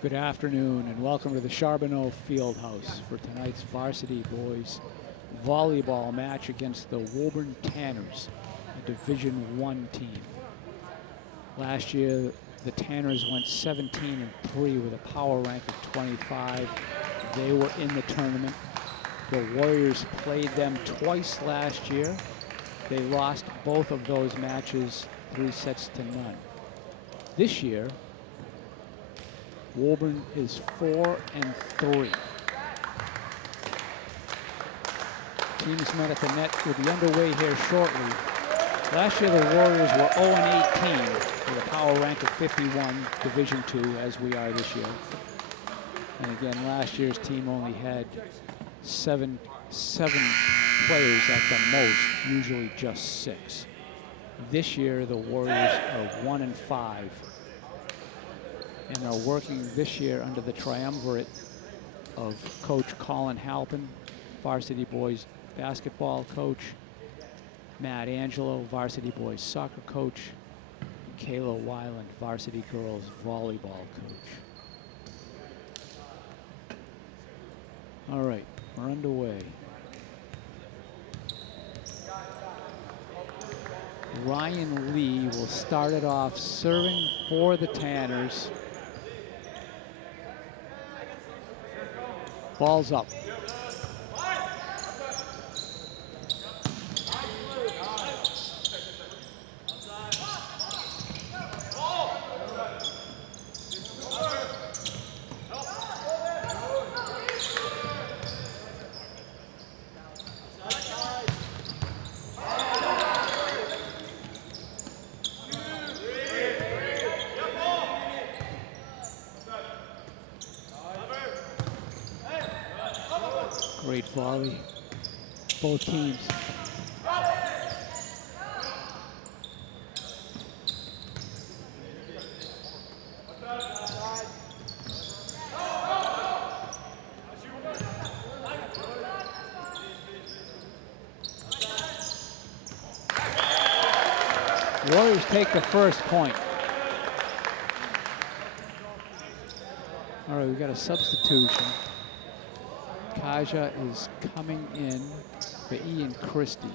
Good afternoon and welcome to the Charbonneau Fieldhouse for tonight's Varsity Boys volleyball match against the Woburn Tanners, a Division I team. Last year, the Tanners went 17-3 with a power rank of 25. They were in the tournament. The Warriors played them twice last year. They lost both of those matches 3-0. This year, Woburn is 4-3. Teams met at the net will be underway here shortly. Last year the Warriors were 0-18 with a power rank of 51, Division II, as we are this year. And again, last year's team only had seven players at the most, usually just 6. This year the Warriors are 1-5. And are working this year under the triumvirate of Coach Colin Halpin, Varsity Boys basketball coach, Matt Angelo, Varsity Boys soccer coach, and Kayla Weiland, Varsity Girls volleyball coach. All right, we're underway. Ryan Lee will start it off serving for the Tanners. Ball's up. Great volley, both teams. Warriors take the first point. All right, we got a substitution. Kaja is coming in for Ian Christie.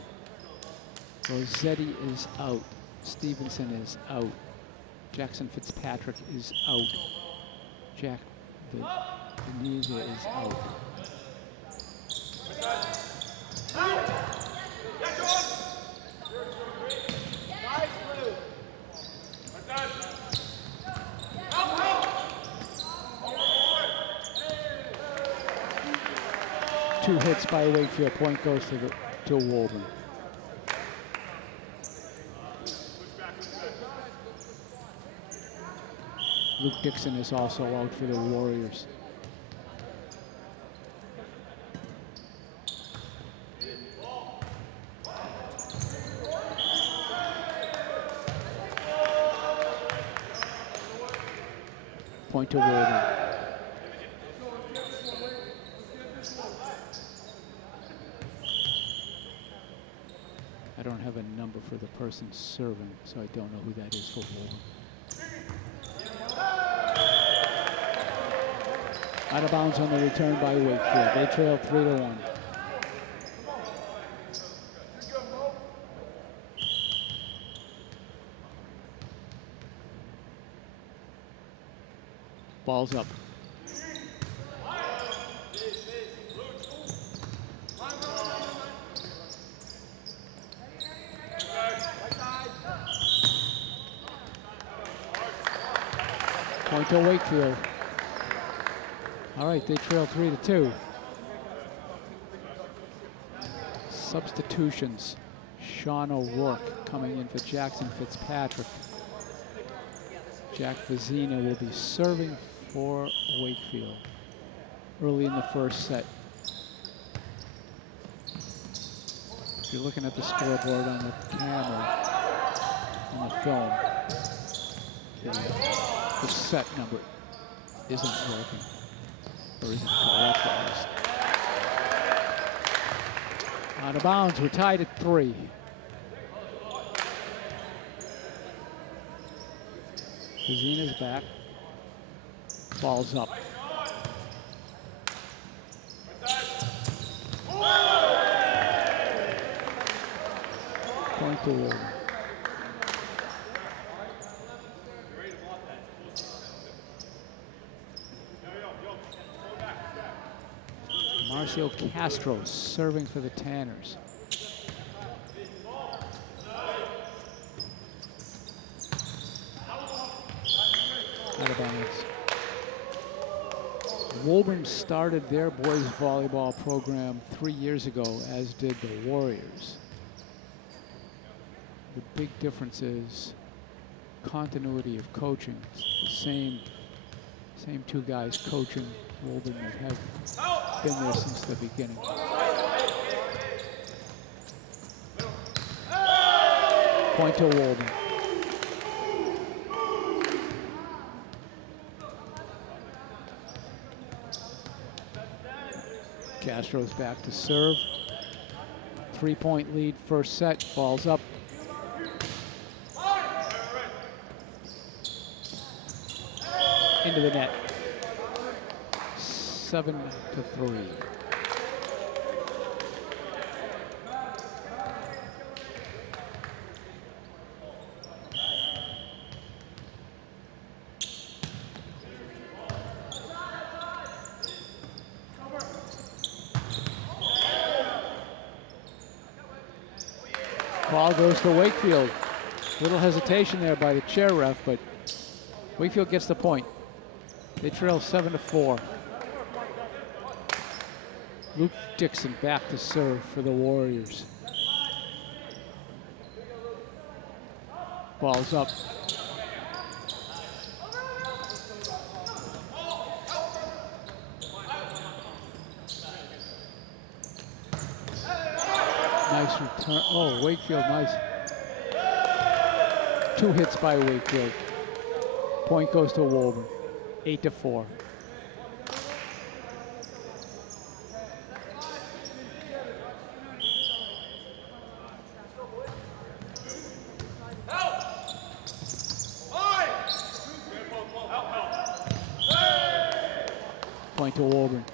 Rossetti is out. Stevenson is out. Jackson Fitzpatrick is out. Jack Venezia is out. Two hits by Wakefield. Point goes to Woburn. Luke Dixon is also out for the Warriors. Point to Woburn. I don't have a number for the person serving, so I don't know who that is for Woburn. Out of bounds on the return by Wakefield. They trail 3-1. Ball's up. Point to Wakefield. All right, they trail 3-2. Substitutions. Sean O'Rourke coming in for Jackson Fitzpatrick. Jack Vizina will be serving for Wakefield early in the first set. If you're looking at the scoreboard on the camera, on the film, the set number isn't working, or isn't correct at least. Out of bounds, we're tied at 3. Vizina's back. Ball's up. Point to Woburn. Marcio Castro serving for the Tanners. Out of bounds. Woburn started their boys volleyball program 3 years ago, as did the Warriors. The big difference is continuity of coaching. It's the same two guys coaching Woburn that have been there since the beginning. Point to Woburn. Castro's back to serve. 3-point lead, first set, falls up. Into the net. 7-3. Ball goes to Wakefield. Little hesitation there by the chair ref, but Wakefield gets the point. They trail 7-4. Luke Dixon back to serve for the Warriors. Ball's up. Nice return. Oh, Wakefield, nice. 2 hits by Wakefield. Point goes to Woburn. 8-4. Point to Woburn.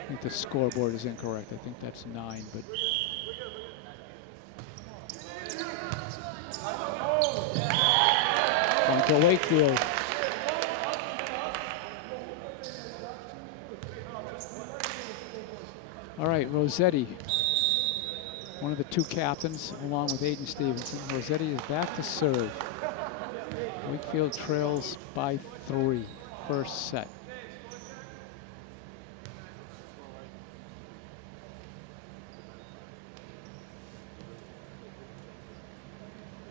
I think the scoreboard is incorrect. I think that's 9, but point to Wakefield. All right, Rossetti, one of the 2 captains, along with Aiden Stevenson. Rossetti is back to serve. Wakefield trails by 3, first set.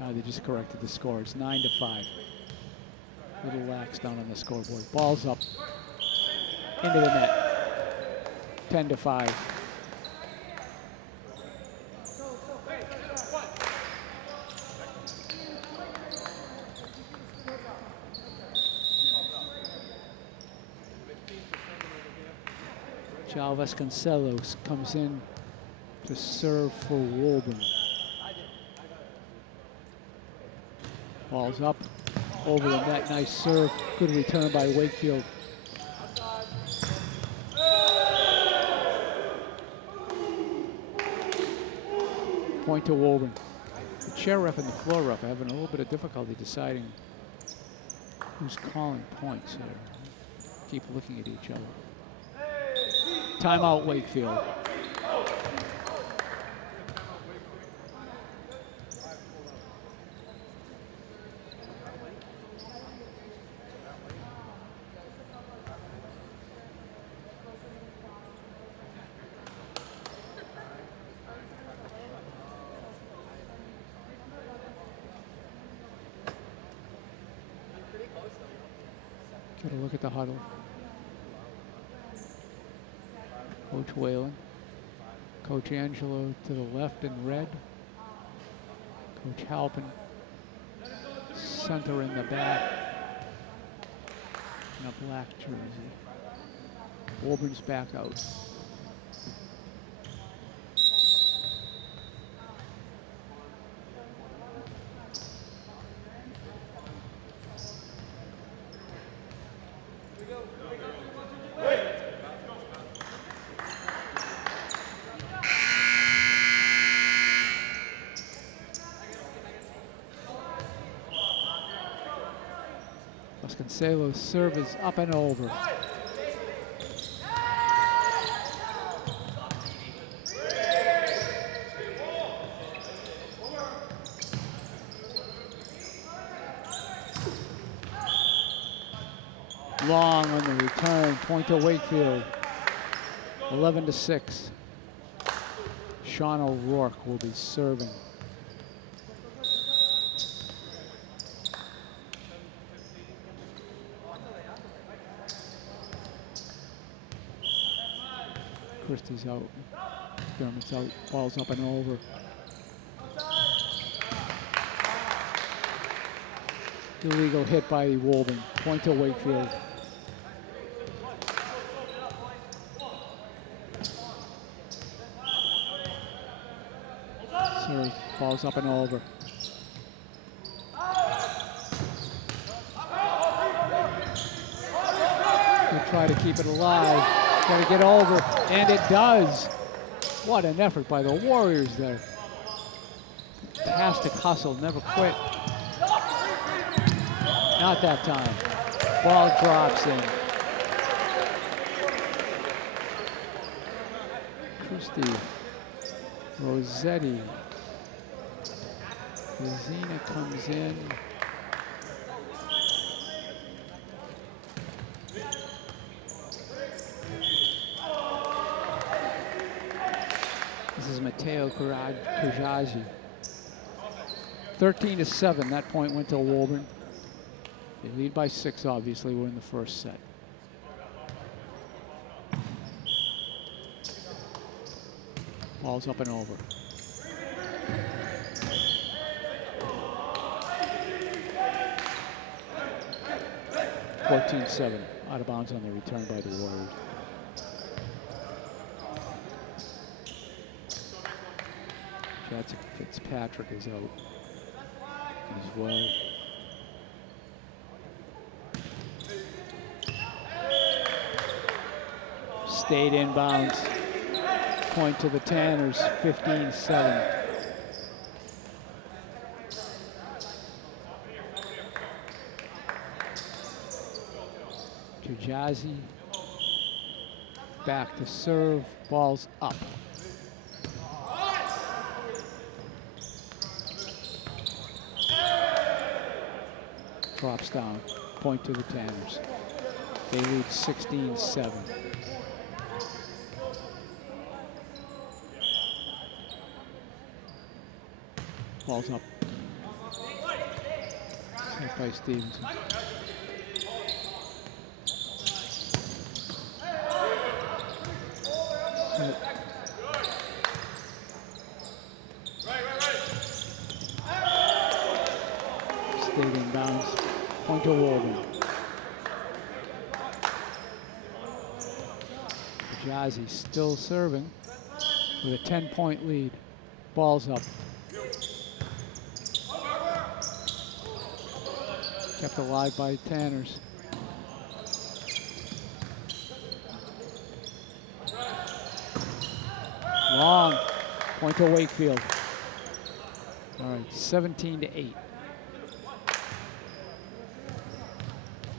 They just corrected the score. It's 9-5. Little lax down on the scoreboard. Ball's up into the net. 10-5. João Vasconcelos comes in to serve for Woburn. Ball's up, over the net, nice serve. Good return by Wakefield. Point to Woburn. The chair ref and the floor ref are having a little bit of difficulty deciding who's calling points here. Keep looking at each other. Timeout, Wakefield. Get a look at the huddle. Coach Whalen. Coach Angelo to the left in red. Coach Halpin. Center in the back. In a black jersey. Woburn's back out. Vasconcelos' serve is up and over. Long on the return, point to Wakefield, 11-6. Sean O'Rourke will be serving. Christie's out, Dermott's out, ball's up and over. Illegal hit by Woburn, point to Wakefield. Serve, ball's up and over. We'll try to keep it alive. Got to get over, and it does. What an effort by the Warriors there. Fantastic hustle, never quit. Not that time. Ball drops in. Christie, Rossetti. Zena comes in. This is Matteo Kajazi. 13-7, that point went to Woburn. They lead by 6, obviously. We're in the first set. Ball's up and over. (14-7), out of bounds on the return by the Warriors. Jadzik Fitzpatrick is out as well. Stayed in bounds. Point to the Tanners, 15-7. Kajazi back to serve, ball's up. Drops down, point to the Tanners. They lead 16-7. Ball's up. Set by Stevenson. Stayed in bounds. Point to Woburn. Jazzy still serving with a 10-point lead. Ball's up. Kept alive by Tanners. Long. Point to Wakefield. All right, 17-8.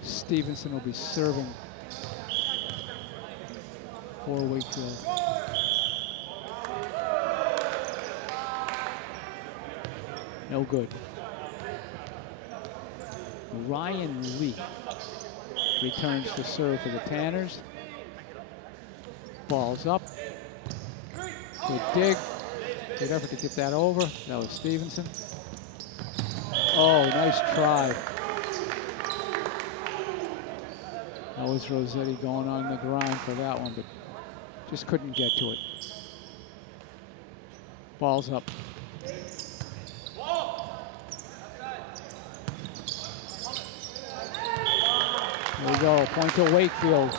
Stevenson will be serving for Wakefield. No good. Ryan Lee returns to serve for the Tanners. Ball's up. Good dig. Good effort to get that over. That was Stevenson. Oh, nice try. That was Rossetti going on the grind for that one, but just couldn't get to it. Ball's up. There we go, point to Wakefield.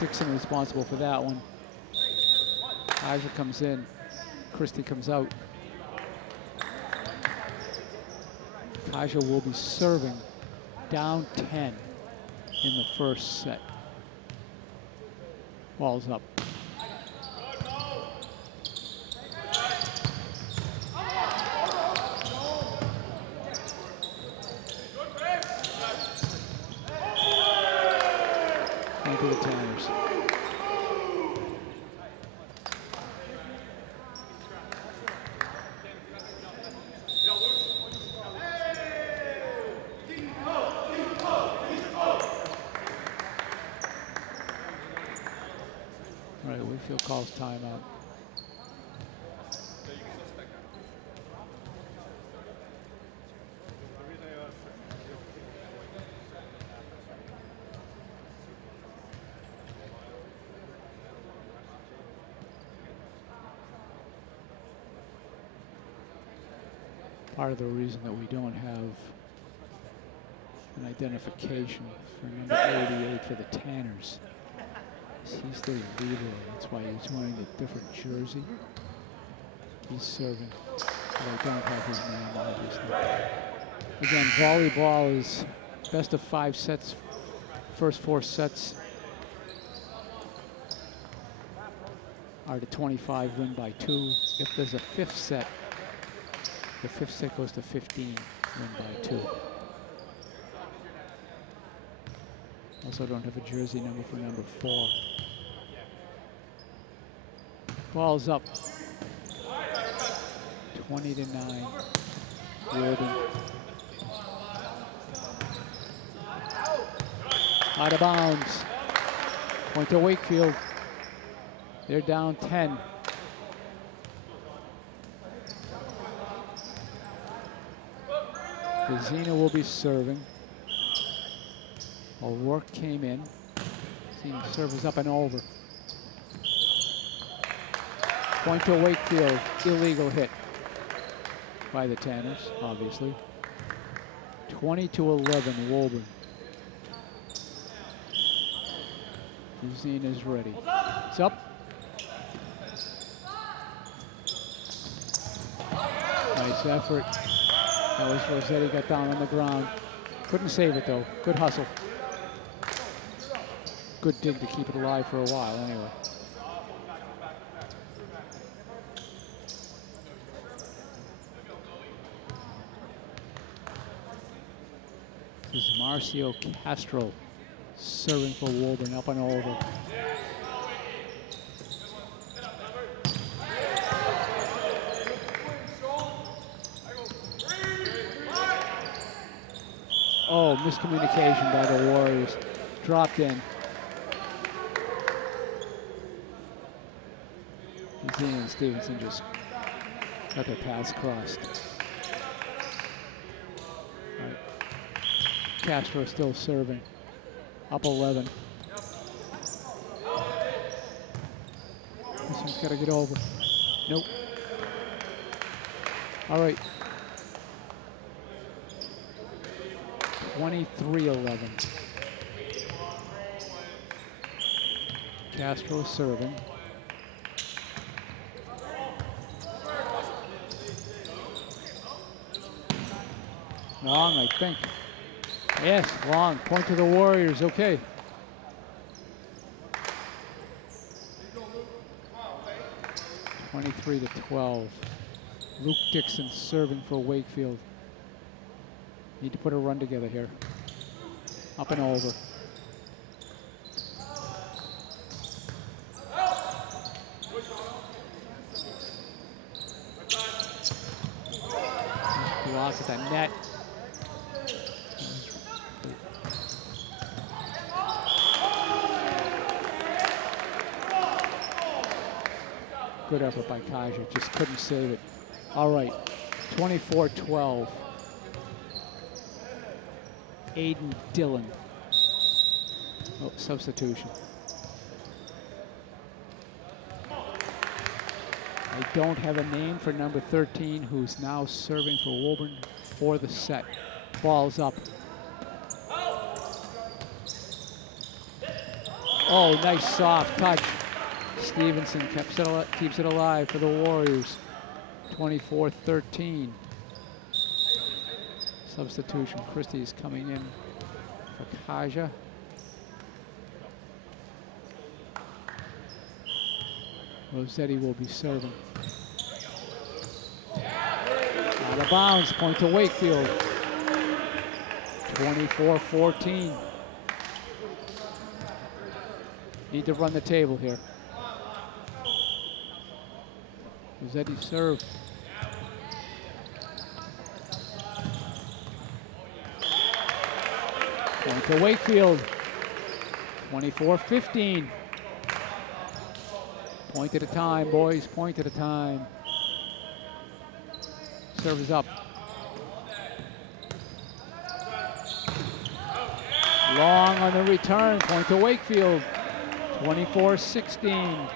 Dixon responsible for that one. Kaiser comes in, Christie comes out. Kaiser will be serving down 10 in the first set. Ball's up. point to the Tanners. All right, Wakefield calls timeout. Part of the reason that we don't have an identification for number 88 for the Tanners is he's the leader. That's why he's wearing a different jersey. He's serving, but I don't have his name, obviously. Again, volleyball is best of 5 sets, first 4 sets are to 25, win by 2. If there's a 5th set, the 5th set goes to 15, win by 2. Also don't have a jersey number for number 4. Ball's up. 20-9. Woburn. Out of bounds. Point to Wakefield. They're down 10. Zena will be serving. O'Rourke came in. Zena serves up and over. Point to Wakefield. Illegal hit by the Tanners, obviously. 20-11, Woburn. Zena's ready. It's up. Nice effort. That was Rossetti, got down on the ground. Couldn't save it though. Good hustle. Good dig to keep it alive for a while anyway. This is Marcio Castro serving for Woburn, up and over. Oh, miscommunication by the Warriors. Dropped in. Zena and Stevenson just got their paths crossed. All right. Castro still serving. Up 11. This one's got to get over. Nope. All right. 23-11. Castro serving. Long, I think. Yes, long. Point to the Warriors. Okay. – 23-12. Luke Dixon serving for Wakefield. Need to put a run together here. Up and over. Block at that net. Good effort by Kaja, just couldn't save it. All right, 24-12. Aiden Dillon. Oh, substitution. I don't have a name for number 13, who's now serving for Woburn for the set. Ball's up. Oh, nice soft touch. Stevenson keeps it alive for the Warriors. 24-13. Substitution. Christie's coming in for Kaja. Rossetti will be serving. Out of bounds. Point to Wakefield. 24-14. Need to run the table here. Rossetti serve. Point to Wakefield. 24-15. Point at a time, boys. Point at a time. Serve is up. Long on the return. Point to Wakefield. 24-16.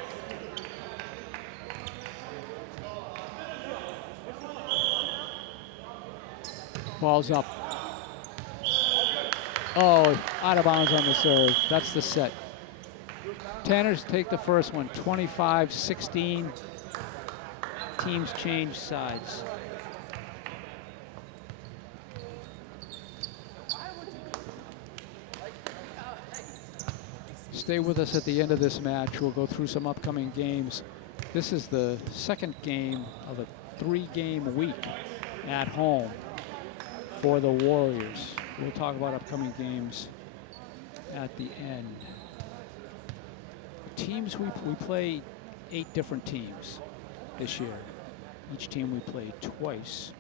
Ball's up. Oh, out of bounds on the serve. That's the set. Tanners take the first one, 25-16. Teams change sides. Stay with us at the end of this match. We'll go through some upcoming games. This is the second game of a 3-game week at home for the Warriors. We'll talk about upcoming games at the end. Teams, we play 8 different teams this year. Each team we play twice.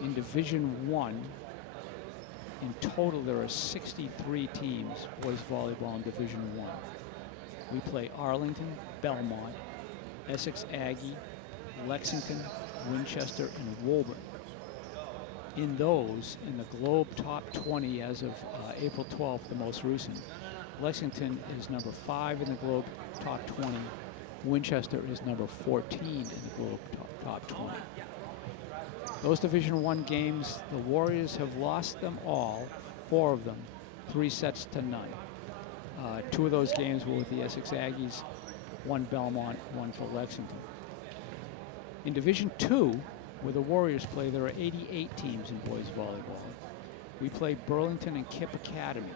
In Division I, in total there are 63 teams, boys volleyball in Division I. We play Arlington, Belmont, Essex Aggie, Lexington, Winchester, and Woburn. In those, in the Globe Top 20 as of April 12th, the most recent, Lexington is number 5 in the Globe Top 20. Winchester is number 14 in the Globe Top 20. Those Division I games, the Warriors have lost them all, 4 of them, 3 sets to none. 2 of those games were with the Essex Aggies, 1 Belmont, 1 for Lexington. In Division II, where the Warriors play, there are 88 teams in boys volleyball. We play Burlington and Kip Academy.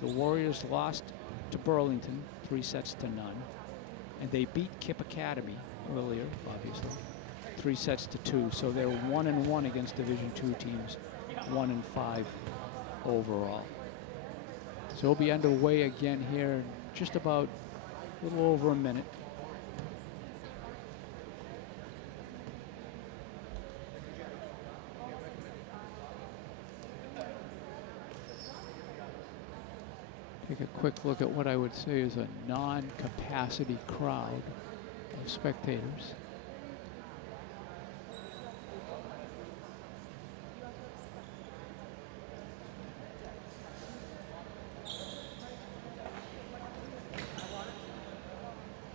The Warriors lost to Burlington, 3 sets to none, and they beat Kip Academy earlier, obviously, 3 sets to 2. So they're 1-1 against Division II teams, 1-5 overall. So we'll be underway again here in just about a little over a minute. Take a quick look at what I would say is a non-capacity crowd of spectators.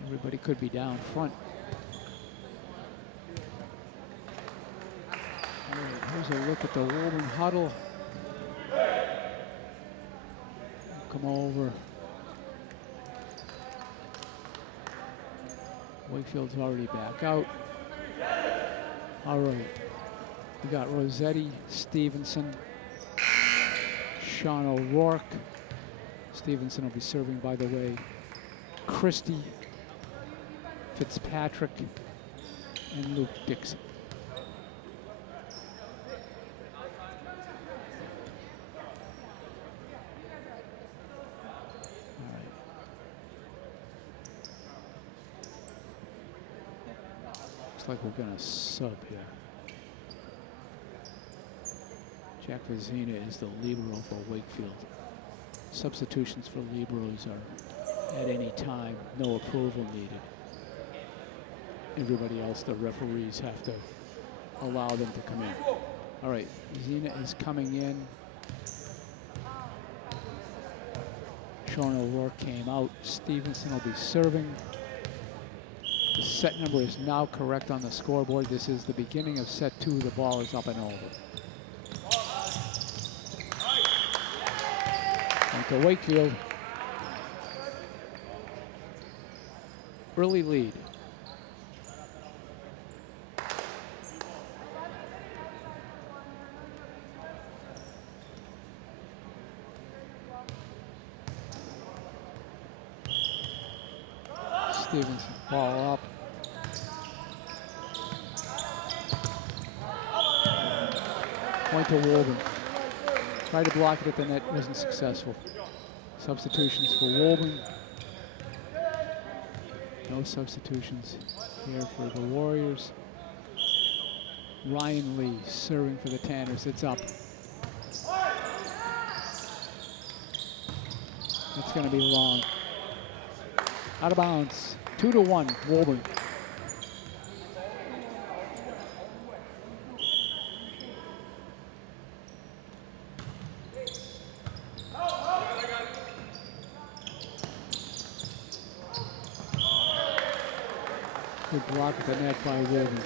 Everybody could be down front. All right, here's a look at the Woburn huddle. Come over. Wakefield's already back out. All right. We got Rossetti, Stevenson, Sean O'Rourke. Stevenson will be serving, by the way. Christie, Fitzpatrick, and Luke Dixon. Like we're gonna sub here. Jack Vizina is the libero for Wakefield. Substitutions for liberos are at any time, no approval needed. Everybody else, the referees have to allow them to come in. All right, Vizina is coming in. Sean O'Rourke came out. Stevenson will be serving. The set number is now correct on the scoreboard. This is the beginning of set 2. The ball is up and over. And to Wakefield. Early lead. Stevenson, ball up. Point to Woburn. Tried to block it at the net, wasn't successful. Substitutions for Woburn. No substitutions here for the Warriors. Ryan Lee serving for the Tanners. It's up. It's going to be long. Out of bounds. 2-1, Woburn. Good block at the net by Woburn.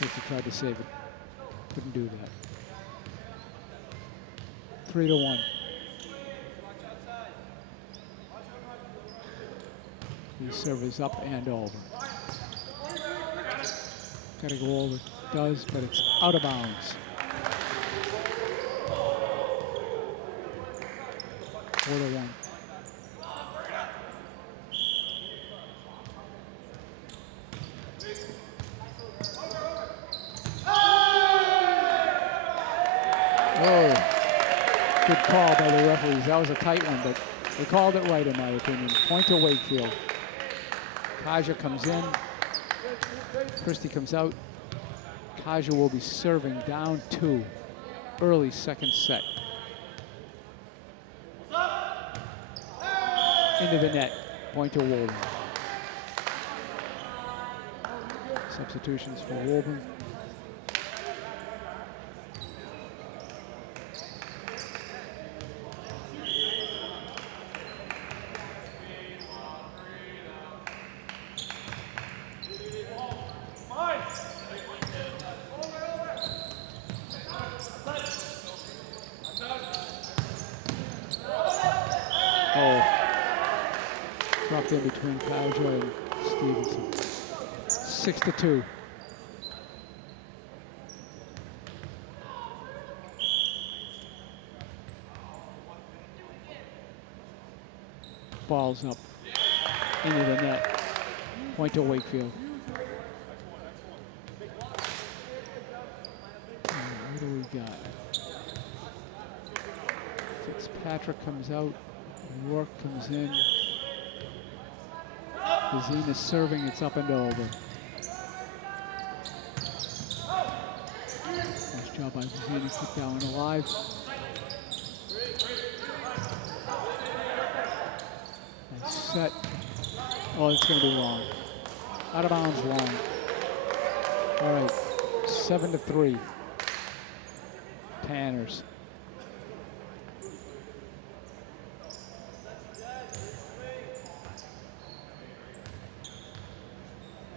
He tried to save it. Couldn't do that. 3-1. The serve is up and over. Got to go over. Does, but it's out of bounds. 4-1. Oh, good call by the referees. That was a tight one, but they called it right in my opinion. Point to Wakefield. Kaja comes in. Christie comes out. Kaja will be serving down 2. Early second set. Into the net. Point to Woburn. Substitutions for Woburn. Dropped in between Kaja and Stevenson. 6-2. Ball's up into the net. Point to Wakefield. What do we got? Fitzpatrick comes out. Rourke comes in. Bazine is serving. It's up and over. Nice job by Bazine to keep that one alive. Nice set. Oh, it's going to be long. Out of bounds long. All right, 7-3. Tanners.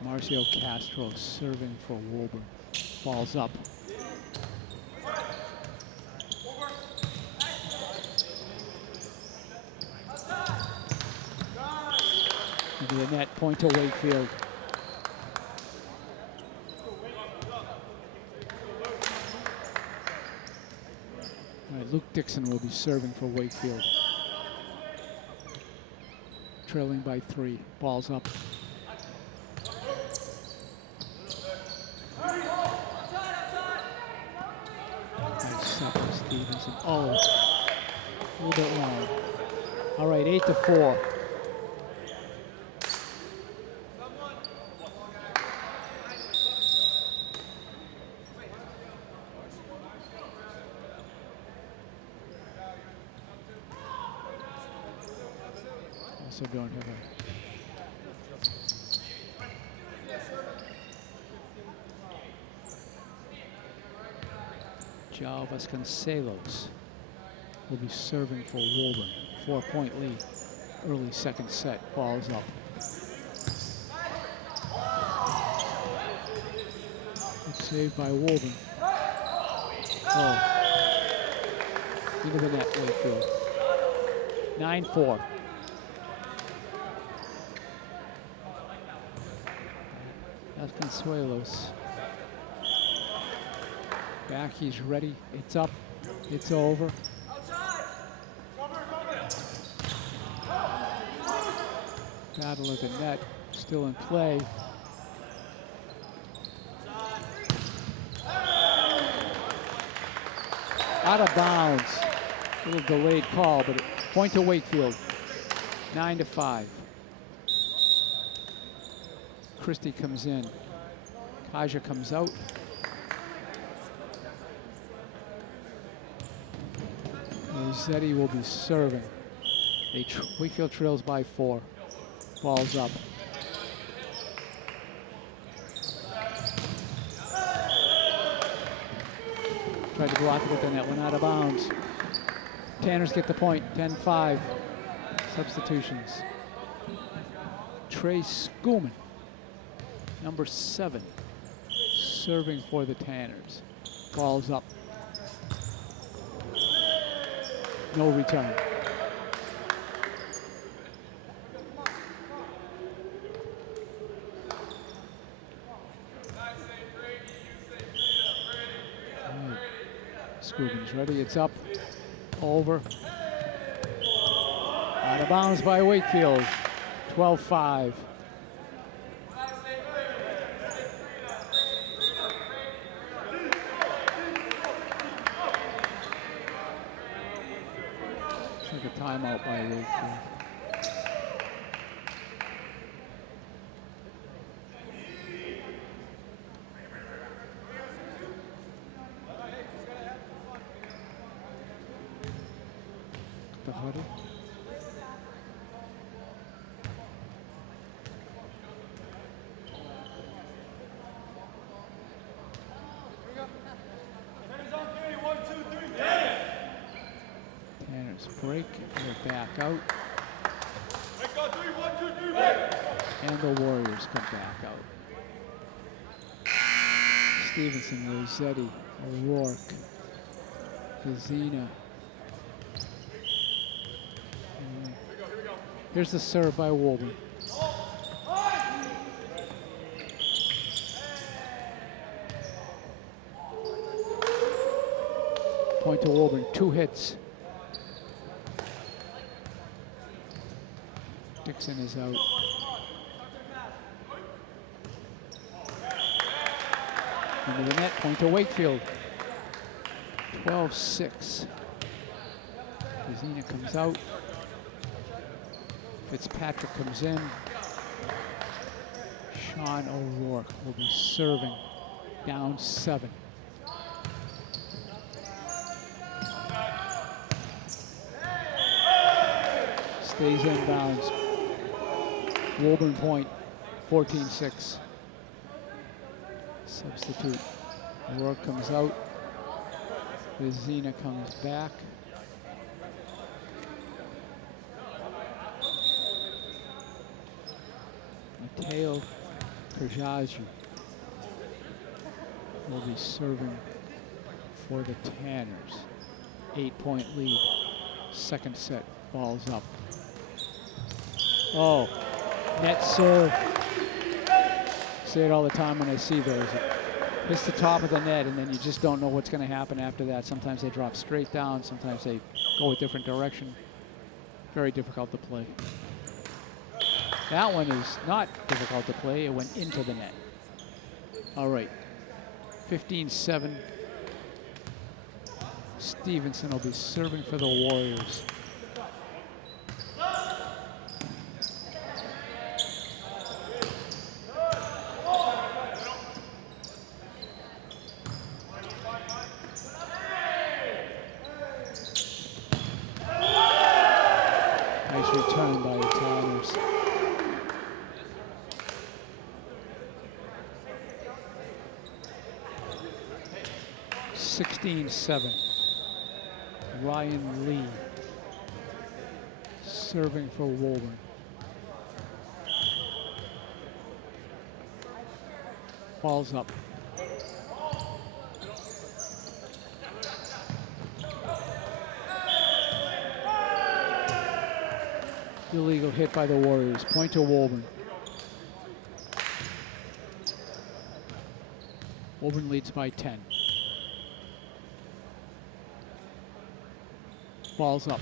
Marcio Castro serving for Woburn. Ball's up. Into the net, point to Wakefield. All right, Luke Dixon will be serving for Wakefield. Trailing by 3. Ball's up. Stevenson. Oh, a little bit long. All right, 8-4. Also don't have a João Vasconcelos will be serving for Woburn. 4-point lead. Early second set. Ball's up. Good save by Woburn. Oh. Into the net, Wakefield. 9-4. Vasconcelos. Back, he's ready. It's up. It's over. Battle at the net, still in play. Out of bounds. A little delayed call, but point to Wakefield. 9-5. Christie comes in. Kaja comes out. Rossetti will be serving. Wakefield trails by 4. Ball's up. Tried to block it with the net, went out of bounds. Tanners get the point, 10-5. Substitutions. Trey Schoolman, number 7, serving for the Tanners. Ball's up. No return. Schoolman's ready, it's up, over. Out of bounds by Wakefield, 12-5. It's like a timeout by Wakefield. The huddle. Tanners break, they're back out. And the Warriors come back out. Stevenson, Rossetti, O'Rourke, Vizina. Here's the serve by Woburn. Point to Woburn, 2 hits. Dixon is out. Into the net, point to Wakefield. 12-6. Vizina comes out. Fitzpatrick comes in. Sean O'Rourke will be serving, down 7. Stays inbounds. Woburn point, 14-6. Substitute. O'Rourke comes out. Vizina comes back. Mateo Kerjaji will be serving for the Tanners. 8-point lead. Second set, ball's up. Oh, net serve. Say it all the time when I see those. Hits the top of the net, and then you just don't know what's going to happen after that. Sometimes they drop straight down. Sometimes they go a different direction. Very difficult to play. That one is not difficult to play. It went into the net. All right, 15-7. Stevenson will be serving for the Warriors. Nice return by the Tanners. (16-7). Ryan Lee serving for Woburn. Ball's up. Illegal hit by the Warriors. Point to Woburn. Woburn leads by 10. Ball's up.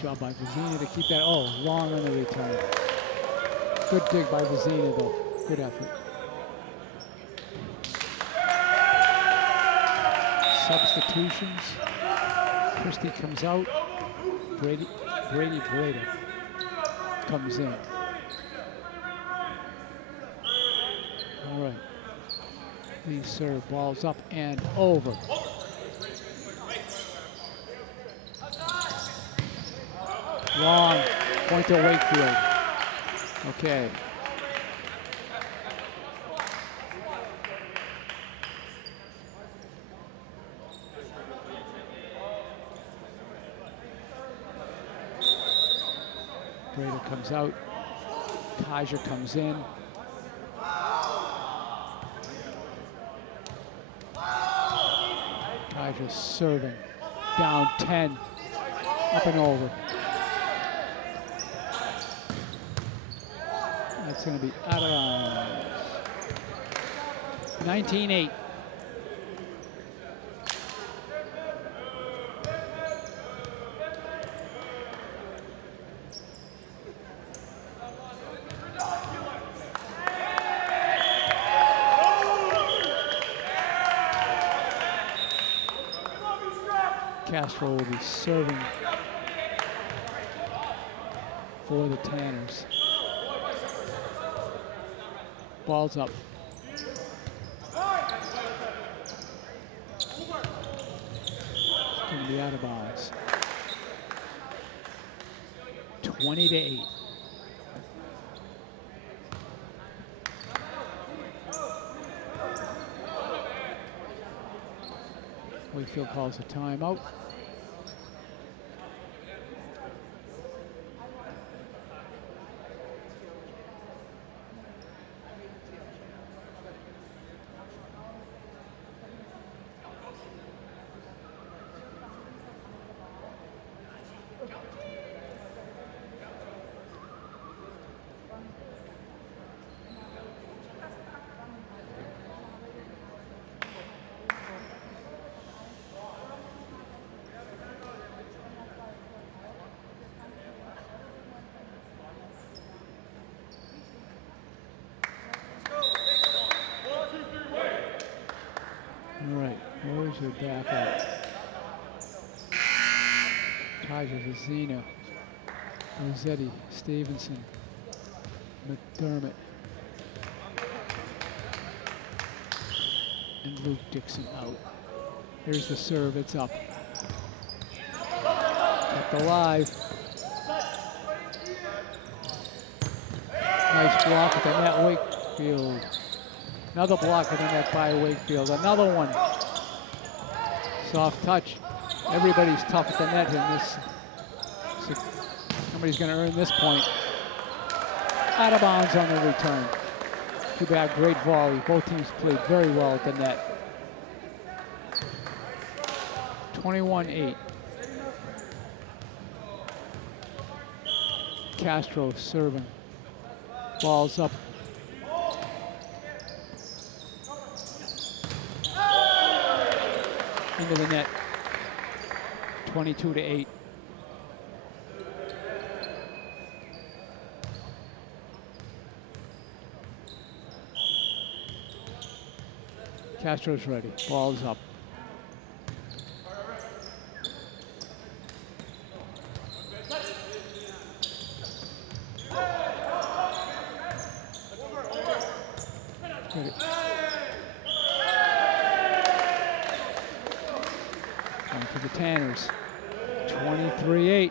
Job by Vizina to keep that. Oh, long on the return. Good dig by Vizina, though. Good effort. Substitutions. Christie comes out. Brady Breda comes in. All right. These serve balls up and over. Long point to Wakefield. Okay. Breda comes out. Kaiser comes in. Kaiser serving. Down 10. Up and over. That's going to be out of bounds. 19-8. Castro will be serving for the Tanners. Ball's up. It's going to be out of bounds. 20-8. Wakefield calls a timeout. Where's your backup? Kaiser, Vizina, Rossetti, Stevenson, McDermott, and Luke Dixon out. Here's the serve, it's up. Kept alive. Nice block at the net, Wakefield. Another block at the net by Wakefield, another one. Soft touch. Everybody's tough at the net in this. So somebody's going to earn this point. Out of bounds on the return. Too bad, great volley. Both teams played very well at the net. 21-8. Castro serving. Ball's up. Into the net. 22-8. Castro's ready. Ball's up. Ready. To the Tanners, 23-8.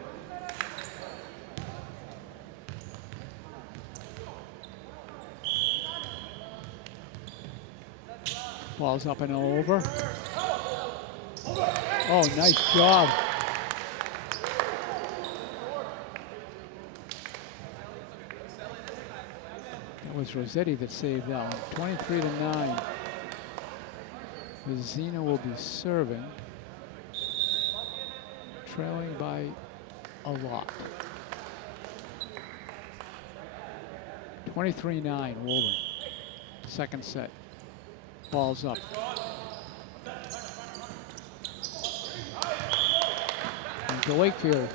Ball's up and over. Oh, nice job. That was Rossetti that saved that one. 23-9. Vizina will be serving. Trailing by a lot. 23-9, Woburn. Second set. Ball's up. And to Wakefield.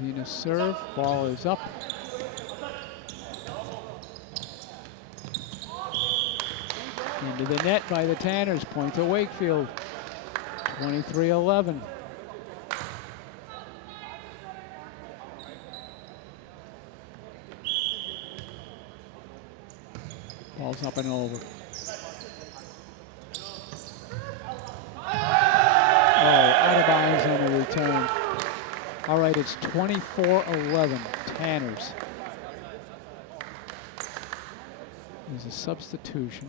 Zena serve, ball is up. Into the net by the Tanners, point to Wakefield, 23-11. Ball's up and over. Out of bounds on the return. All right, it's 24-11, Tanners. There's a substitution.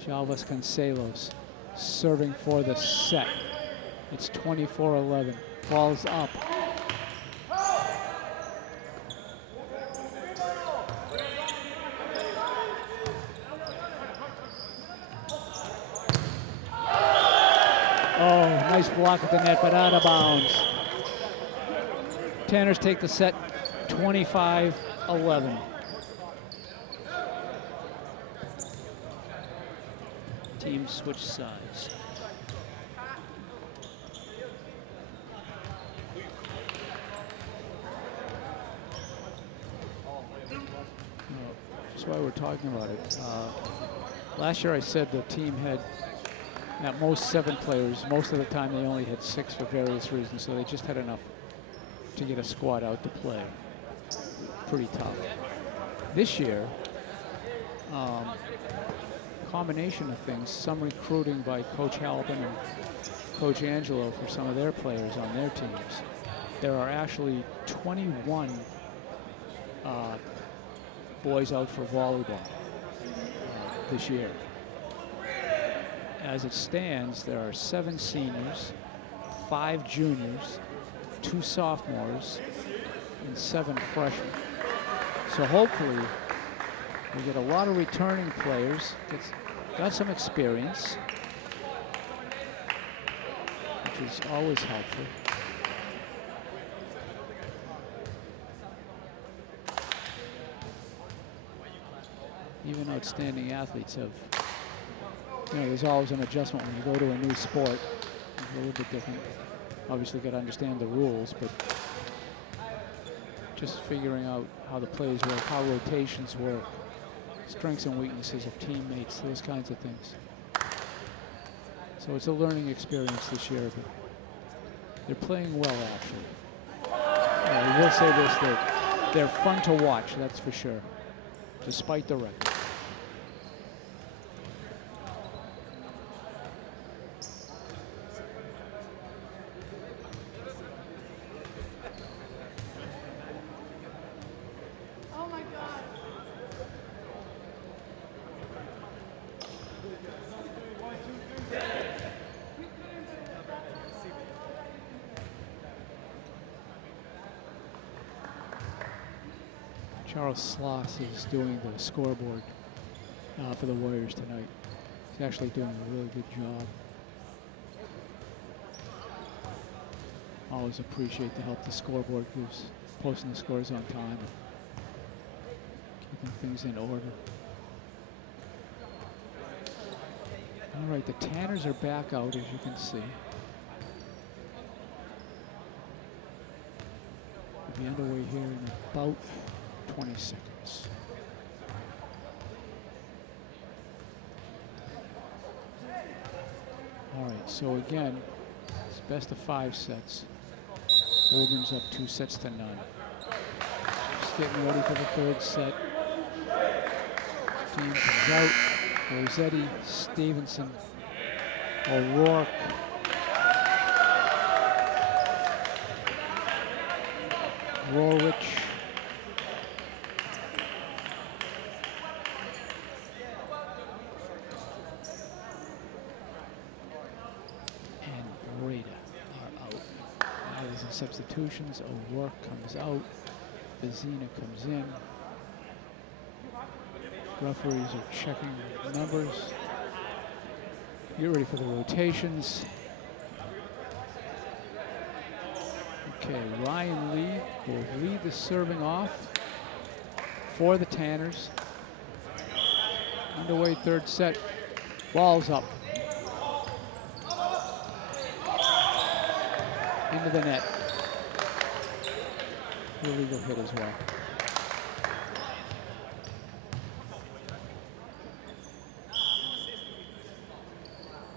Jalvis Cancelos serving for the set. It's 24-11. Ball's up. Oh, nice block at the net, but out of bounds. Tanners take the set 25-11. Teams switch sides. That's why we're talking about it. Last year I said the team had at most 7 players. Most of the time they only had 6 for various reasons, so they just had enough to get a squad out to play. Pretty tough. This year, combination of things, some recruiting by Coach Halpin and Coach Angelo for some of their players on their teams. There are actually 21 boys out for volleyball this year. As it stands, there are 7 seniors, 5 juniors, 2 sophomores, and 7 freshmen. So hopefully we get a lot of returning players, got some experience, which is always helpful. Even outstanding athletes have, there's always an adjustment when you go to a new sport. It's a little bit different. Obviously got to understand the rules, but just figuring out how the plays work, how rotations work, strengths and weaknesses of teammates, those kinds of things. So it's a learning experience this year, but they're playing well, actually. I will say this, they're fun to watch, that's for sure, despite the record. Charles Sloss is doing the scoreboard for the Warriors tonight. He's actually doing a really good job. Always appreciate the help the scoreboard gives, posting the scores on time and keeping things in order. All right, the Tanners are back out, as you can see. We'll be underway here in about 20 seconds. All right, so again, it's best of 5 sets. Woburn's up 2 sets to none. Just getting ready for the 3rd set. Team comes out. Rossetti, Stevenson, O'Rourke, Rorich, substitutions. O'Rourke comes out. Vizina comes in. Referees are checking numbers. Get ready for the rotations. Okay, Ryan Lee will lead the serving off. for the Tanners. Underway third set. Ball's up. Into the net. Illegal hit as well.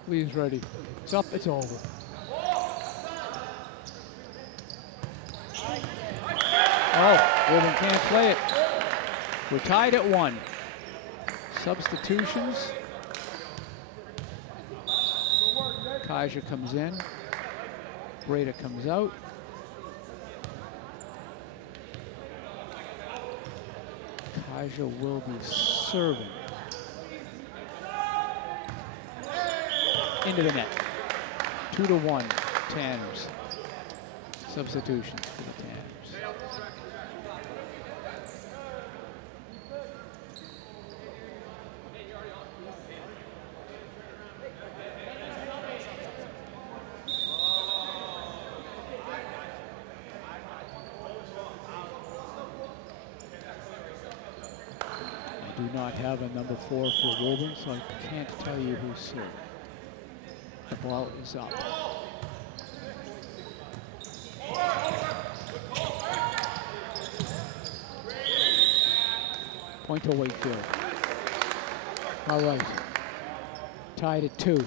Lee's ready. It's up, it's over. Oh, Woburn can't play it. We're tied at 1. Substitutions. Kaiser comes in. Breda comes out. Kaiser will be serving. Into the net. 2-1, Tanners. Substitutions for the Tanners. I do not have a number 4 for Woburn, so I can't tell you who's serving. The ball is up. Point to Wakefield. All right. Tied at 2.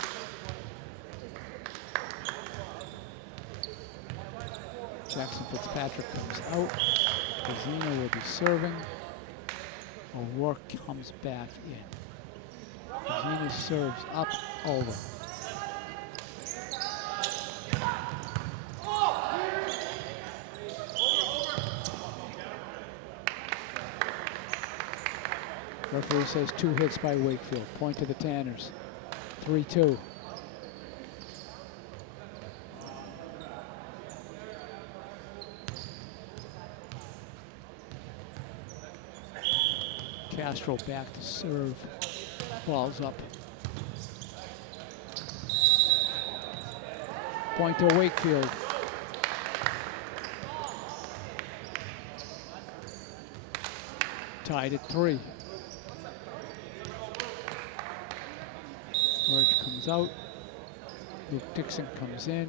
Jackson Fitzpatrick comes out. Pazina will be serving. O'Rourke comes back in. Pazina serves up, over. Referee says 2 hits by Wakefield. Point to the Tanners. 3-2. Castro back to serve. Ball's up. Point to Wakefield. Tied at 3. George comes out. Luke Dixon comes in.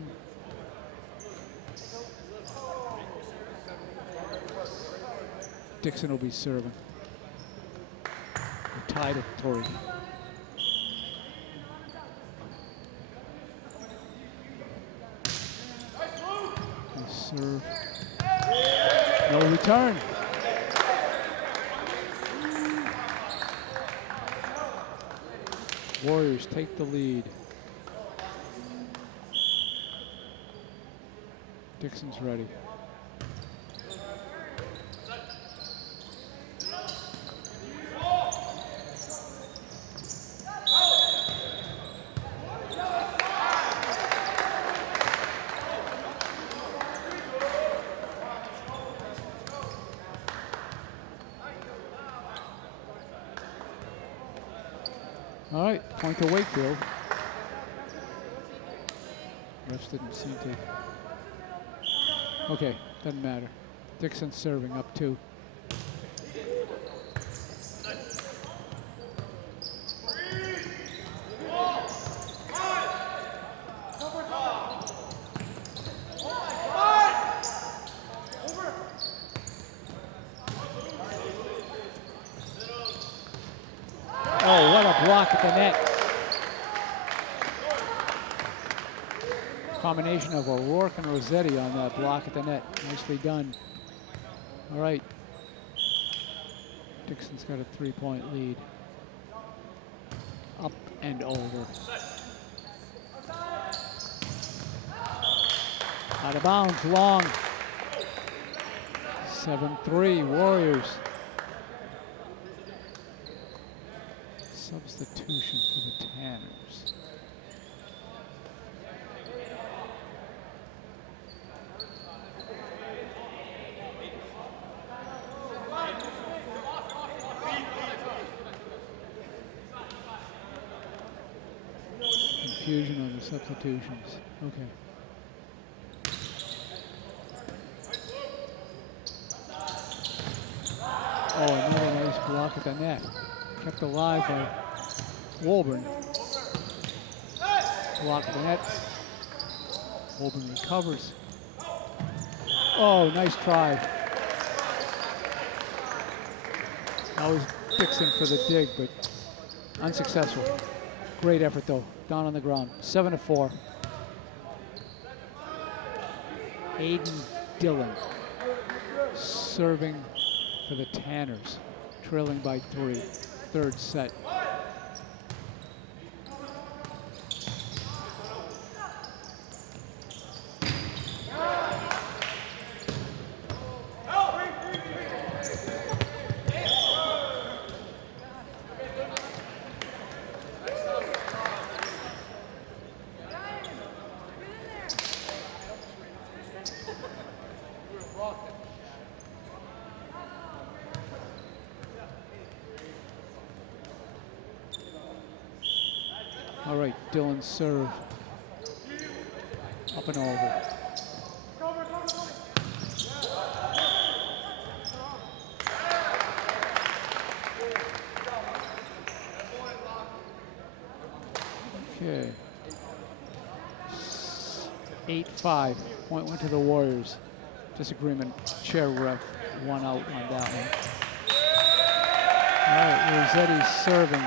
Dixon will be serving. We're tied at 3. Serve. No return. Warriors take the lead. Dixon's ready. All right, point to Wakefield. Refs didn't seem to. Okay, doesn't matter. Dixon serving up 2. Oh, what a block at the net. Combination of O'Rourke and Rossetti on that block at the net. Nicely done. All right. Dixon's got a 3-point lead. Up and over. Out of bounds, long. 7-3, Warriors. Substitution for the Tanners. Confusion on the substitutions. Okay. Oh, another nice block at the net. Kept alive by Woburn. Block at the net. Woburn recovers. Oh, nice try. That was Dixon for the dig, but unsuccessful. Great effort though, down on the ground. 7-4. Aiden Dillon serving for the Tanners, trailing by 3. Third set. All right, Dillon's serve. Up and over. Okay. 8-5. Point went to the Warriors. Disagreement. Chair ref 1 out on that one. All right, Rossetti's serving.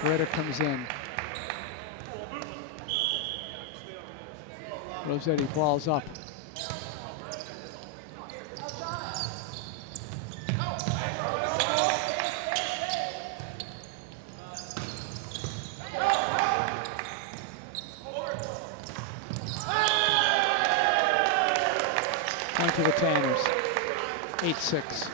Greta comes in. Rossetti balls up. Point to the Tanners. 8-6.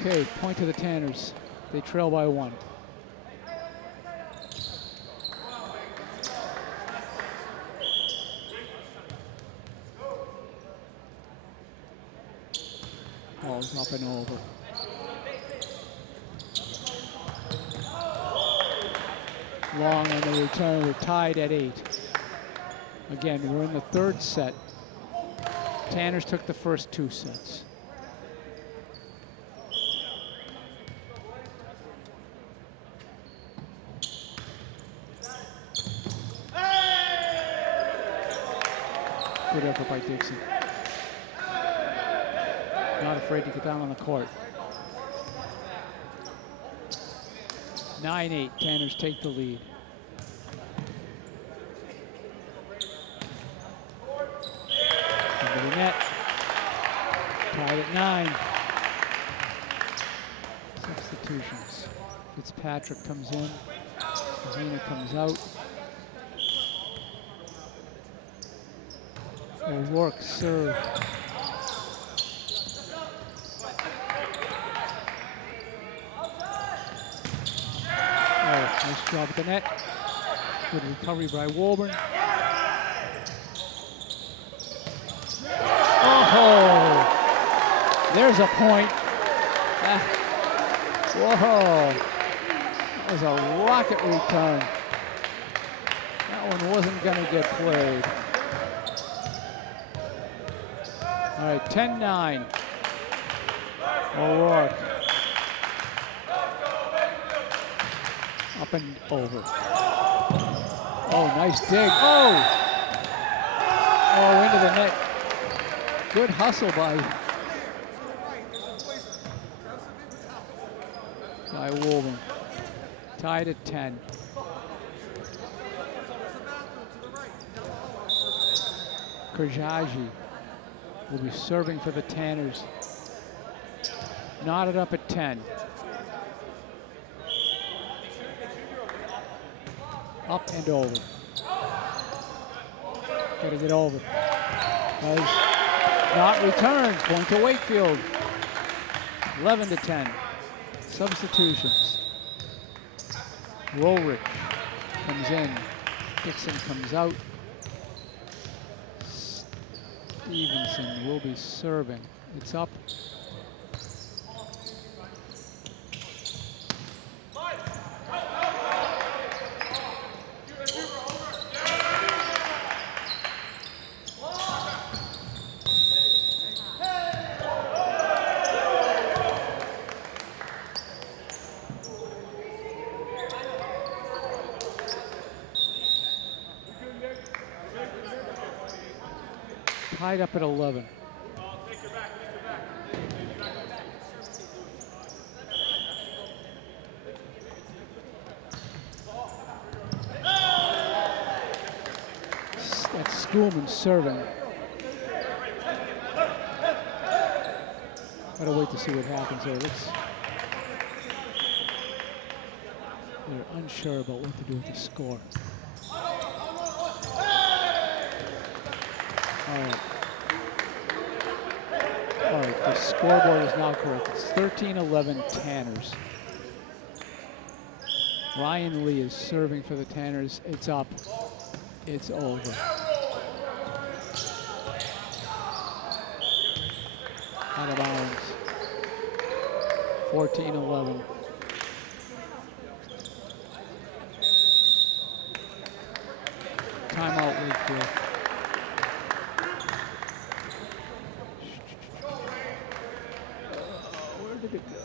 Okay, point to the Tanners. They trail by 1. Ball's up and over. Long on the return. We're tied at 8. Again, we're in the third set. Tanners took the first 2 sets. Good effort by Dixon. Not afraid to get down on the court. 9-8, Tanners take the lead. Into the net. Tied at 9. Substitutions. Fitzpatrick comes in. Zena comes out. O'Rourke serve. Oh, nice job at the net. Good recovery by Woburn. Oh, there's a point. Whoa, that was a rocket return. That one wasn't going to get played. All right, 10-9. O'Rourke. Up and over. Oh, nice dig. Oh! Oh, into the net. Good hustle by Woburn. Tied at 10. Kurjaji will be serving for the Tanners. Knotted up at 10. Up and over. Gotta get over. Does not returned. Point to Wakefield. 11-10. Substitutions. Woolrich comes in. Dixon comes out. Stevenson will be serving. It's up. Tied up at 11. That's Schoolman serving. Gotta wait to see what happens there. They're unsure about what to do with the score. All right, the scoreboard is now correct. It's 13-11 Tanners. Ryan Lee is serving for the Tanners. It's up. It's over. Out of bounds. 14-11. Timeout, Wakefield. Where did it go?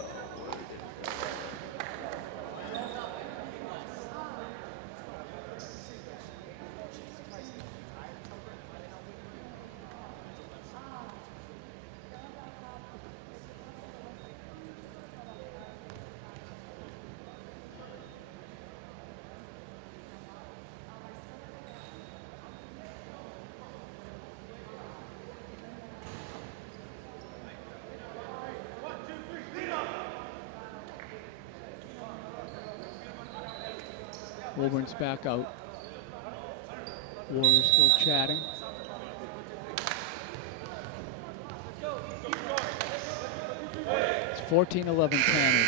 Woburn's back out. Warriors still chatting. It's 14-11 Tanners.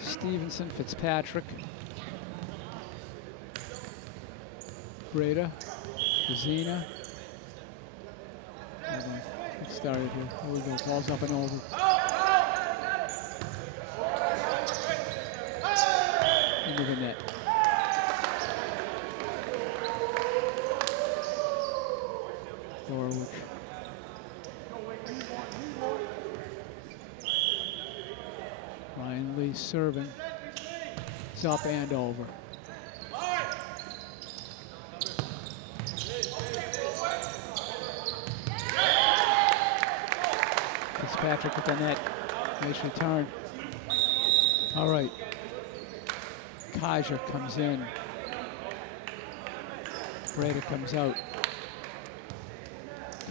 Stevenson, Fitzpatrick, Breda, Vizina. Get started here. Here we go. Ball's up and over. Into the net. Norwich. Ryan Lee serving. It's up and over. Fitzpatrick at the net. Nice return. All right. Kaiser comes in. Breda comes out.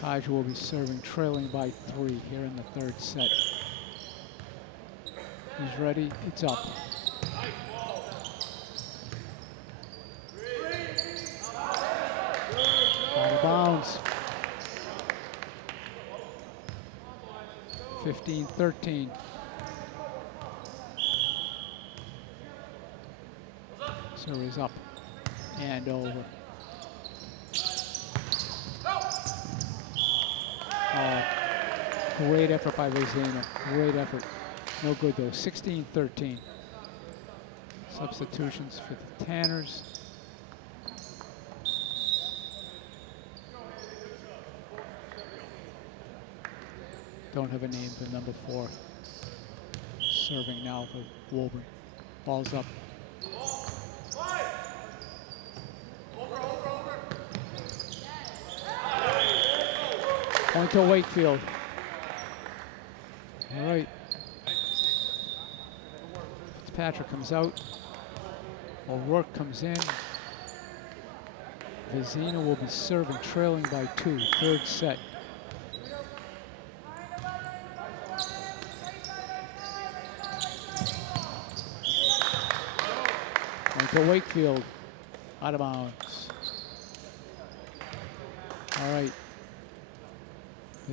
Kaiser will be serving, trailing by 3 here in the third set. He's ready. It's up. Out of bounds. 15-13. Serve is up and over. Great effort by Vizina. Great effort. No good though. 16-13. Substitutions for the Tanners. Don't have a name for number 4. Serving now for Woburn. Ball's up. Point to Wakefield. All right. Fitzpatrick comes out. O'Rourke comes in. Vizina will be serving, trailing by 2. Third set. Point to Wakefield. Out of bounds. All right.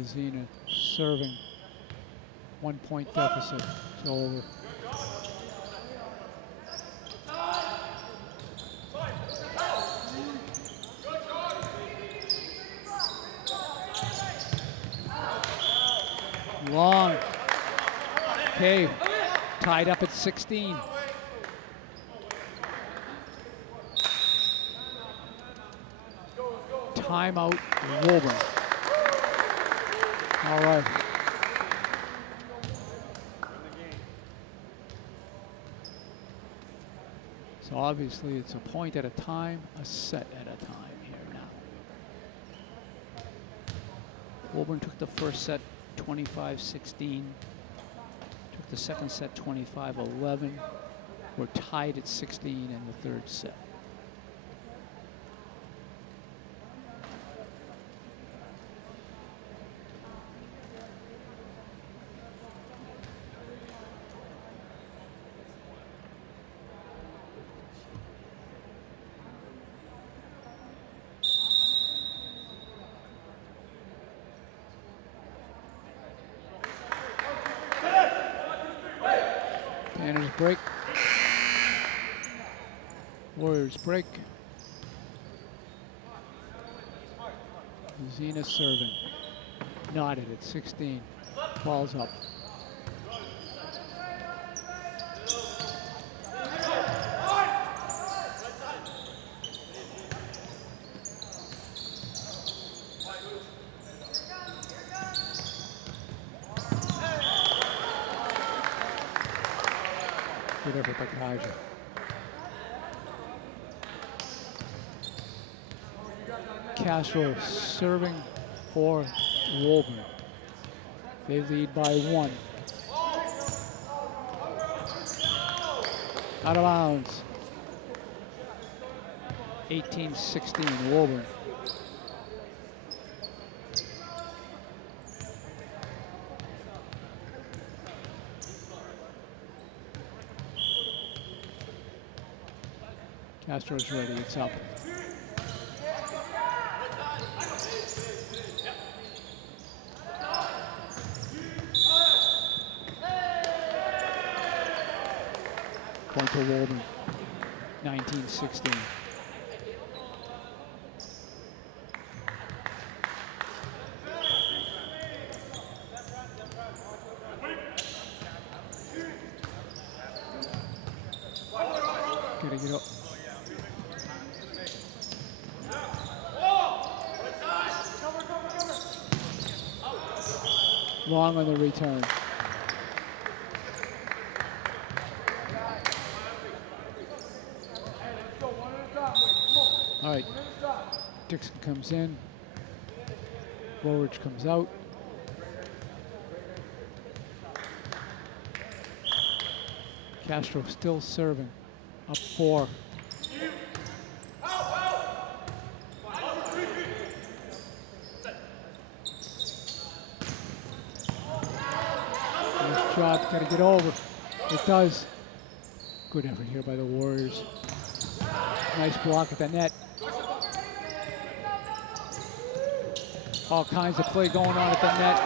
Zina serving. 1 point deficit. It's over. Long. Okay. Tied up at 16. Timeout, Woburn. All right. So obviously it's a point at a time, a set at a time here now. Woburn took the first set 25-16. Took the second set 25-11. We're tied at 16 in the third set. Banners break. Warriors break. Zina serving. Knotted at 16. Ball's up. Good effort by Kaja. Castro serving for Woburn. They lead by 1. Out of bounds. 18-16, Woburn. Castro's ready, it's up. Point to Woburn, 19-16. Gotta get up. Long on the return. All right, Dixon comes in. Woolridge comes out. Castro still serving, up 4. Nice job, gotta get over. It does. Good effort here by the Warriors. Nice block at the net. All kinds of play going on at the net.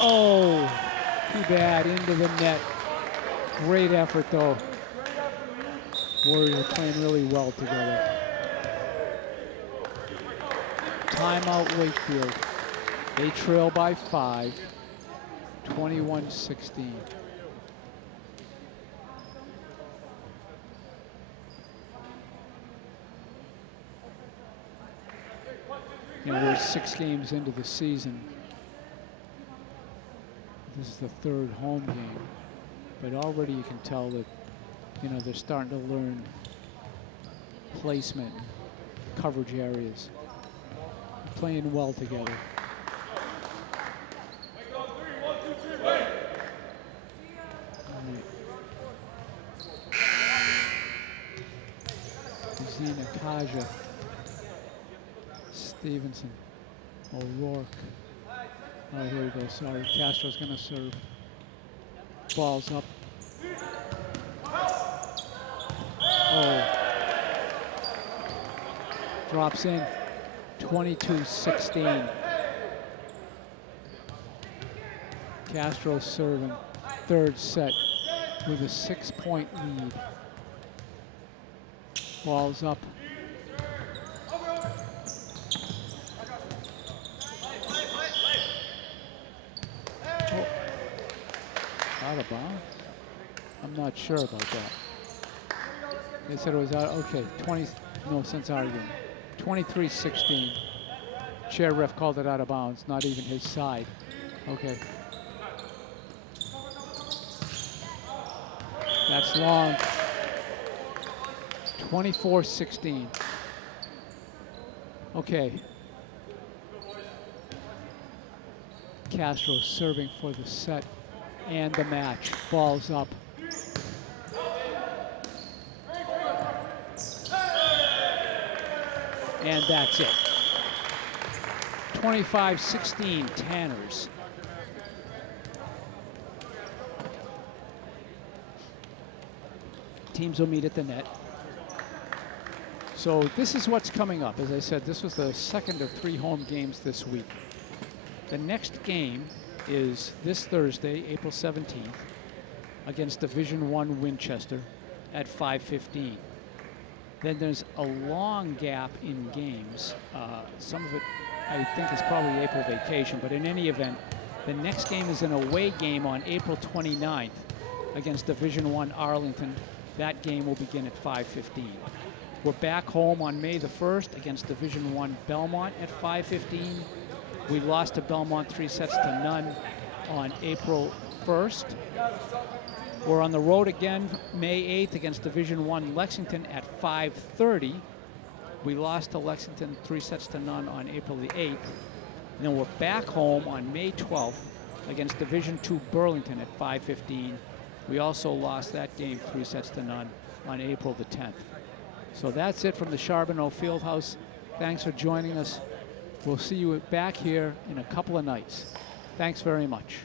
Oh, too bad, into the net. Great effort though. Warriors are playing really well together. Timeout Wakefield. They trail by 5, 21-16. You know, we're 6 games into the season. This is the 3rd home game. But already you can tell that, you know, they're starting to learn placement, coverage areas. They're playing well together. Zina, Kaja, Stevenson, O'Rourke. Oh, here we go. Sorry, Castro's going to serve. Ball's up. Oh. Drops in. 22-16. Castro serving third set with a 6-point lead. Ball's up. Oh. Out of bounds? I'm not sure about that. They said it was out. Okay, 20, no sense arguing. 23-16. Chair ref called it out of bounds, not even his side. Okay. That's long. 24-16. Okay. Castro serving for the set and the match. Ball's up. And that's it. 25-16 Tanners. Teams will meet at the net. So this is what's coming up. As I said, this was the second of 3 home games this week. The next game is this Thursday, April 17th, against Division I Winchester at 5:15. Then there's a long gap in games. Some of it, I think, is probably April vacation, but in any event, the next game is an away game on April 29th against Division I Arlington. That game will begin at 5:15. We're back home on May the 1st against Division I Belmont at 5:15. We lost to Belmont 3-0 on April 1st. We're on the road again May 8th against Division I Lexington at 5:30. We lost to Lexington 3-0 on April the 8th. And then we're back home on May 12th against Division II Burlington at 5:15. We also lost that game 3-0 on April the 10th. So that's it from the Charbonneau Fieldhouse. Thanks for joining us. We'll see you back here in a couple of nights. Thanks very much.